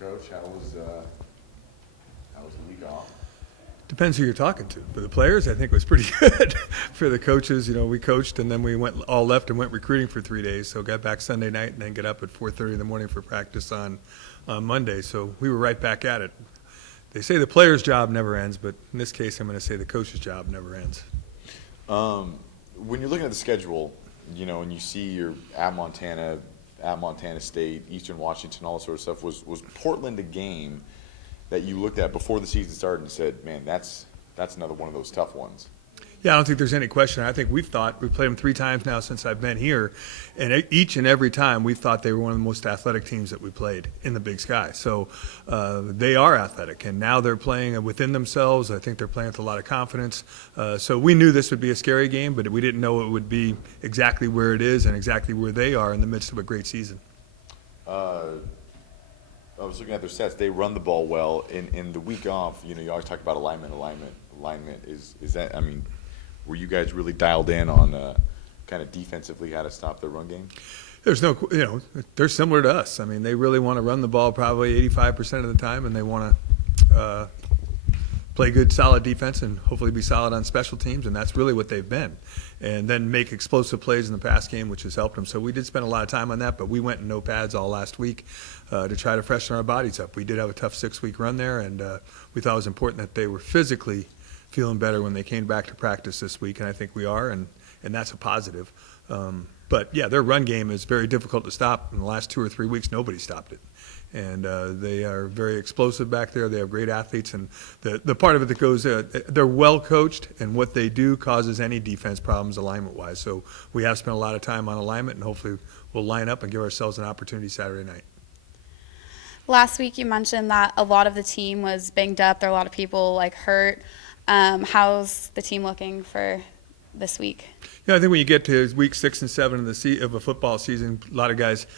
Coach, how was the week off? Depends who you're talking to. For the players, I think it was pretty good. For the coaches, we coached and then we all left and went recruiting for 3 days. So got back Sunday night and then get up at 4:30 in the morning for practice on Monday. So we were right back at it. They say the player's job never ends, but in this case, I'm going to say the coach's job never ends. When you're looking at the schedule, and you see you're at Montana State, Eastern Washington, all that sort of stuff, was Portland a game that you looked at before the season started and said, man, that's another one of those tough ones? Yeah, I don't think there's any question. I think we've played them 3 times now since I've been here, and each and every time we've thought they were one of the most athletic teams that we played in the Big Sky. So they are athletic, and now they're playing within themselves. I think they're playing with a lot of confidence. So we knew this would be a scary game, but we didn't know it would be exactly where it is and exactly where they are in the midst of a great season. I was looking at their stats. They run the ball well. In the week off, you always talk about alignment. Is that, were you guys really dialed in on kind of defensively how to stop the run game? There's no, they're similar to us. They really want to run the ball probably 85% of the time, and they want to play good, solid defense and hopefully be solid on special teams, and that's really what they've been. And then make explosive plays in the pass game, which has helped them. So we did spend a lot of time on that, but we went in no pads all last week to try to freshen our bodies up. We did have a tough 6-week run there, and we thought it was important that they were physically feeling better when they came back to practice this week, and I think we are, and that's a positive. But, yeah, their run game is very difficult to stop. In the last 2 or 3 weeks, nobody stopped it. And they are very explosive back there. They have great athletes. And the part of it that goes, they're well coached, and what they do causes any defense problems alignment-wise. So we have spent a lot of time on alignment, and hopefully we'll line up and give ourselves an opportunity Saturday night. Last week you mentioned that a lot of the team was banged up. There are a lot of people hurt. How's the team looking for this week? Yeah, I think when you get to week 6 and 7 of a football season, a lot of guys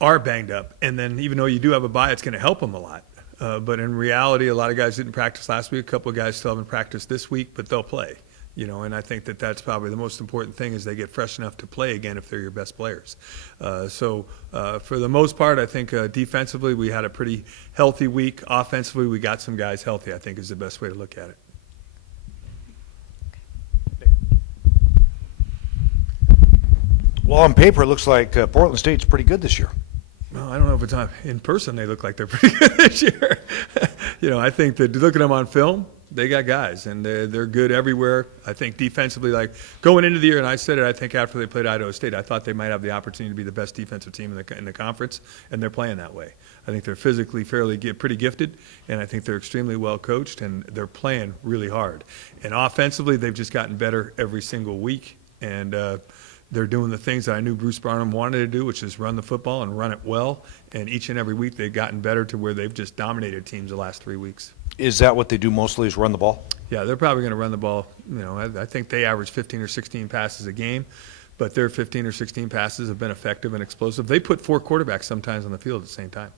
are banged up, and then even though you do have a bye, it's going to help them a lot. But in reality, a lot of guys didn't practice last week. A couple of guys still haven't practiced this week, but they'll play. And I think that's probably the most important thing is they get fresh enough to play again if they're your best players. So for the most part, I think defensively we had a pretty healthy week. Offensively, we got some guys healthy, I think is the best way to look at it. Well, on paper, it looks like Portland State's pretty good this year. Well, I don't know if it's in person they look like they're pretty good this year. I think that looking at them on film, they got guys, and they're good everywhere. I think defensively, going into the year, and I said it, I think after they played Idaho State, I thought they might have the opportunity to be the best defensive team in the conference, and they're playing that way. I think they're physically pretty gifted, and I think they're extremely well coached, and they're playing really hard. And offensively, they've just gotten better every single week, and they're doing the things that I knew Bruce Barnum wanted to do, which is run the football and run it well. And each and every week they've gotten better to where they've just dominated teams the last 3 weeks. Is that what they do mostly, is run the ball? Yeah, they're probably going to run the ball. I think they average 15 or 16 passes a game, but their 15 or 16 passes have been effective and explosive. They put 4 quarterbacks sometimes on the field at the same time.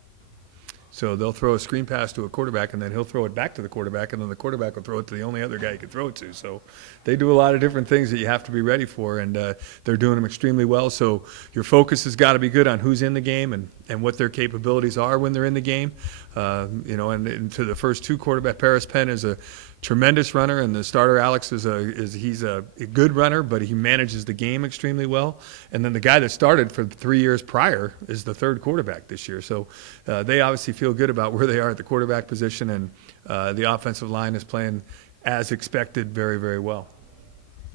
So they'll throw a screen pass to a quarterback, and then he'll throw it back to the quarterback, and then the quarterback will throw it to the only other guy he can throw it to. So they do a lot of different things that you have to be ready for, and they're doing them extremely well. So your focus has got to be good on who's in the game and what their capabilities are when they're in the game. And to the first 2 quarterbacks, Paris Penn is a tremendous runner, and the starter Alex he's a good runner, but he manages the game extremely well. And then the guy that started for 3 years prior is the 3rd quarterback this year. So they obviously feel good about where they are at the quarterback position, and the offensive line is playing as expected very, very well.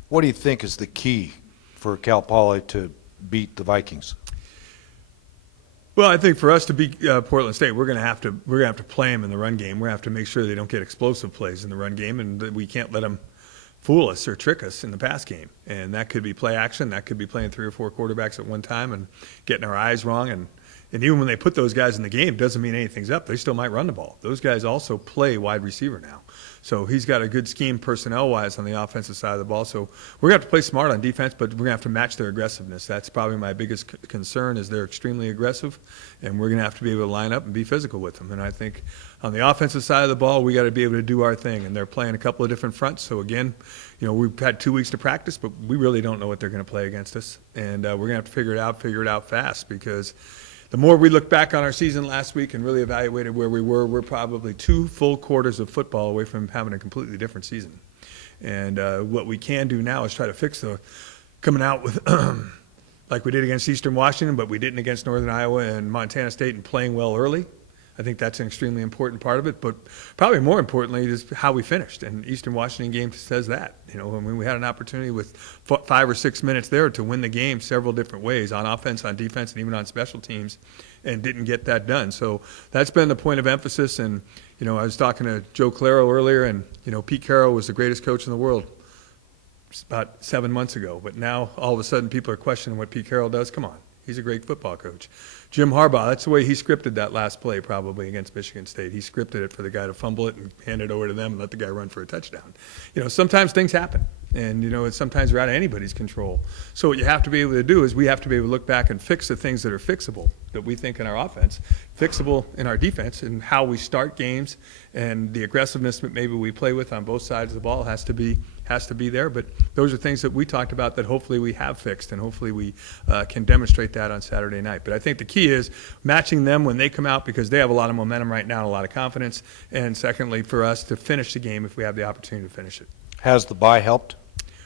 What do you think is the key for Cal Poly to beat the Vikings? Well, I think for us to beat Portland State, we're going to have to play them in the run game. We're going to have to make sure they don't get explosive plays in the run game, and that we can't let them fool us or trick us in the pass game. And that could be play action. That could be playing 3 or 4 quarterbacks at one time and getting our eyes wrong. And even when they put those guys in the game, it doesn't mean anything's up. They still might run the ball. Those guys also play wide receiver now. So he's got a good scheme personnel-wise on the offensive side of the ball. So we're going to have to play smart on defense, but we're going to have to match their aggressiveness. That's probably my biggest concern is they're extremely aggressive, and we're going to have to be able to line up and be physical with them. And I think on the offensive side of the ball, we got to be able to do our thing, and they're playing a couple of different fronts. So, again, we've had 2 weeks to practice, but we really don't know what they're going to play against us. And we're going to have to figure it out fast because the more we look back on our season last week and really evaluated where we were, we're probably 2 full quarters of football away from having a completely different season. And what we can do now is try to fix coming out with like we did against Eastern Washington, but we didn't against Northern Iowa and Montana State, and playing well early. I think that's an extremely important part of it, but probably more importantly is how we finished. And Eastern Washington game says that. I mean, we had an opportunity with 5 or 6 minutes there to win the game several different ways, on offense, on defense, and even on special teams, and didn't get that done. So that's been the point of emphasis. And, I was talking to Joe Claro earlier, and, Pete Carroll was the greatest coach in the world about 7 months ago. But now all of a sudden people are questioning what Pete Carroll does. Come on. He's a great football coach. Jim Harbaugh, that's the way he scripted that last play probably against Michigan State. He scripted it for the guy to fumble it and hand it over to them and let the guy run for a touchdown. Sometimes things happen, and, it's sometimes they're out of anybody's control. So what you have to be able to do is we have to be able to look back and fix the things that are fixable, that we think in our offense, fixable in our defense, and how we start games, and the aggressiveness that maybe we play with on both sides of the ball has to be there. But those are things that we talked about that hopefully we have fixed, and hopefully we can demonstrate that on Saturday night. But I think the key is matching them when they come out, because they have a lot of momentum right now and a lot of confidence. And secondly, for us to finish the game if we have the opportunity to finish it. Has the bye helped?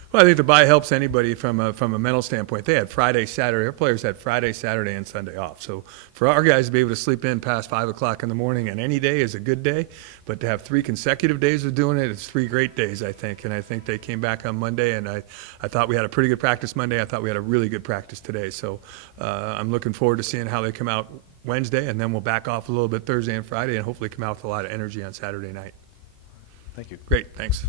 Well, I think the bye helps anybody from a mental standpoint. They had Friday, Saturday. Our players had Friday, Saturday, and Sunday off. So for our guys to be able to sleep in past 5 o'clock in the morning and any day is a good day. But to have 3 consecutive days of doing it, it's 3 great days, I think. And I think they came back on Monday, and I thought we had a pretty good practice Monday. I thought we had a really good practice today. So I'm looking forward to seeing how they come out Wednesday, and then we'll back off a little bit Thursday and Friday and hopefully come out with a lot of energy on Saturday night. Thank you. Great, thanks.